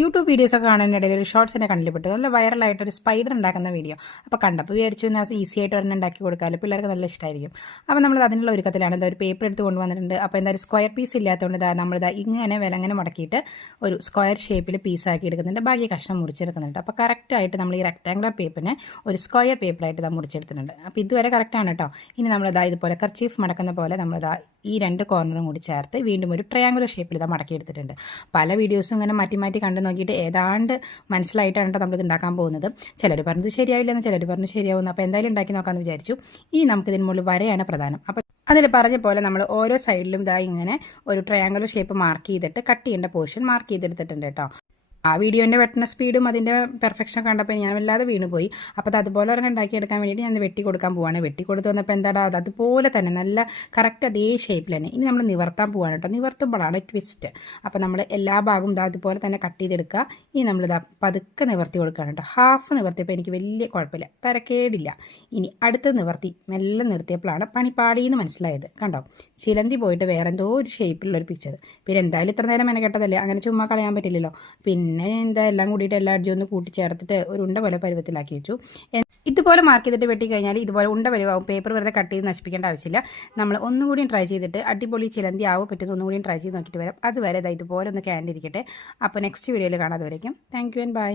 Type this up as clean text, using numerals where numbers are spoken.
YouTube വീഡിയോസൊക്കെ കാണാനിടയിൽ ഒരു ഷോർട്സിനെ കണ്ടിൽപ്പെട്ടു. നല്ല വൈറലായിട്ടൊരു സ്പൈഡർ ഉണ്ടാക്കുന്ന വീഡിയോ. അപ്പോൾ കണ്ടപ്പോൾ വിചാരിച്ചു എന്നാൽ ഈസി ആയിട്ട് ഒരെണ്ണം ഉണ്ടാക്കി കൊടുക്കാമല്ലോ, പിള്ളേർക്ക് നല്ല ഇഷ്ടമായിരിക്കും. അപ്പോൾ നമ്മൾ അതിനുള്ള ഒരുക്കത്തിലാണ്. ഒരു പേപ്പർ എടുത്ത് കൊണ്ടുവന്നിട്ടുണ്ട്. അപ്പോൾ എന്തായാലും സ്ക്വയർ പീസ് ഇല്ലാത്തതുകൊണ്ട് നമ്മളിതാ ഇങ്ങനെ വിലങ്ങനെ മുടക്കിയിട്ട് ഒരു സ്ക്വയർ ഷേപ്പിൽ പീസാക്കി എടുക്കുന്നുണ്ട്. ബാക്കി കഷ്ണം മുറിച്ചെടുക്കുന്നുണ്ട്. അപ്പോൾ കറക്റ്റായിട്ട് നമ്മൾ ഈ റെക്ടാങ്കുലർ പേപ്പറിനെ ഒരു സ്ക്വയർ പേപ്പറായിട്ട് ഇതാ മുറിച്ചെടുത്തിട്ടുണ്ട്. അപ്പോൾ ഇതുവരെ കറക്റ്റാണ് കേട്ടോ. ഇനി നമ്മളിതാ ഇതുപോലെ കർച്ചീഫ് മടക്കുന്ന പോലെ നമ്മളിതാ ഈ രണ്ട് കോർണറും കൂടി ചേർത്ത് വീണ്ടും ഒരു ട്രയാങ്കുലർ ഷേപ്പിൽ ഇതാ മടക്കിയെടുത്തിട്ടുണ്ട്. പല വീഡിയോസും ഇങ്ങനെ മാറ്റി മാറ്റി കണ്ടു നോക്കിയിട്ട് ഏതാണ്ട് മനസ്സിലായിട്ടാണ് കേട്ടോ നമ്മളിത് ഉണ്ടാക്കാൻ പോകുന്നത്. ചിലർ പറഞ്ഞത് ശരിയാവില്ലെന്ന്, ചിലർ പറഞ്ഞു ശരിയാവുന്നു. അപ്പോൾ എന്തായാലും ഉണ്ടാക്കി നോക്കാമെന്ന് വിചാരിച്ചു. ഇനി നമുക്ക് ഇതിന് മുകളിൽ വരയാണ് പ്രധാനം. അപ്പോൾ അതിൽ പറഞ്ഞ പോലെ നമ്മൾ ഓരോ സൈഡിലും ഇതാ ഇങ്ങനെ ഒരു ട്രയാങ്കുലർ ഷേപ്പ് മാർക്ക് ചെയ്തിട്ട് കട്ട് ചെയ്യേണ്ട പോർഷൻ മാർക്ക് ചെയ്തെടുത്തിട്ടുണ്ട് കേട്ടോ. ആ വീഡിയോൻ്റെ വെട്ടുന്ന സ്പീഡും അതിൻ്റെ പെർഫെക്ഷൻ കണ്ടപ്പോൾ ഞാൻ വല്ലാതെ വീണുപോയി. അപ്പോൾ അതുപോലെ ഒരെണ്ണം ഉണ്ടാക്കിയെടുക്കാൻ വേണ്ടിയിട്ട് ഞാൻ വെട്ടി കൊടുക്കാൻ പോവാണ്. വെട്ടി കൊടുത്ത് വന്നപ്പോൾ എന്താടാ അതുപോലെ തന്നെ നല്ല കറക്റ്റ് അതേ ഷേപ്പിൽ തന്നെ. ഇനി നമ്മൾ നിവർത്താൻ പോവാണ് കേട്ടോ. നിവർത്തുമ്പോഴാണ് ട്വിസ്റ്റ്. അപ്പോൾ നമ്മൾ എല്ലാ ഭാഗവും അതുപോലെ തന്നെ കട്ട് ചെയ്തെടുക്കുക. ഇനി നമ്മളിതാ പതുക്കെ നിവർത്തി കൊടുക്കുകയാണ് കേട്ടോ. ഹാഫ് നിവർത്തിയപ്പോൾ എനിക്ക് വലിയ കുഴപ്പമില്ല, തരക്കേടില്ല. ഇനി അടുത്ത് നിവർത്തി മെല്ലെ നിർത്തിയപ്പോഴാണ് പണിപ്പാടിയെന്ന് മനസ്സിലായത്. കണ്ടോ, ചിലന്തി പോയിട്ട് വേറെ എന്തോ ഒരു ഷേപ്പിലുള്ളൊരു പിക്ചർ. പിന്നെ എന്തായാലും ഇത്ര നേരം മെനക്കെട്ടതല്ലേ, അങ്ങനെ ചുമ്മാ കളയാൻ പറ്റില്ലല്ലോ. പിന്നെ എല്ലാം കൂടിയിട്ട് എല്ലാ അടിച്ചും ഒന്ന് കൂട്ടിച്ചേർത്തിട്ട് ഒരു ഉണ്ട പോലെ പരുവത്തിലാക്കി വെച്ചു. ഇതുപോലെ മാർക്ക് ചെയ്തിട്ട് വെട്ടി കഴിഞ്ഞാൽ ഇതുപോലെ ഉണ്ട പരുവാകും. പേപ്പർ വെറുതെ കട്ട് ചെയ്ത് നശിപ്പിക്കേണ്ട ആവശ്യമില്ല. നമ്മൾ ഒന്നുകൂടിയും ട്രൈ ചെയ്തിട്ട് അടിപൊളി ചിലന്തി ആവും പറ്റുന്ന ഒന്നുകൂടിയും ട്രൈ ചെയ്ത് നോക്കിയിട്ട് വരാം. അതുവരെ ഇതുപോലെ ഒന്ന് ക്യാൻഡിരിക്കട്ടെ. അപ്പോൾ നെക്സ്റ്റ് വീഡിയോയിൽ കാണാതെ വരയ്ക്കും. Thank you and by.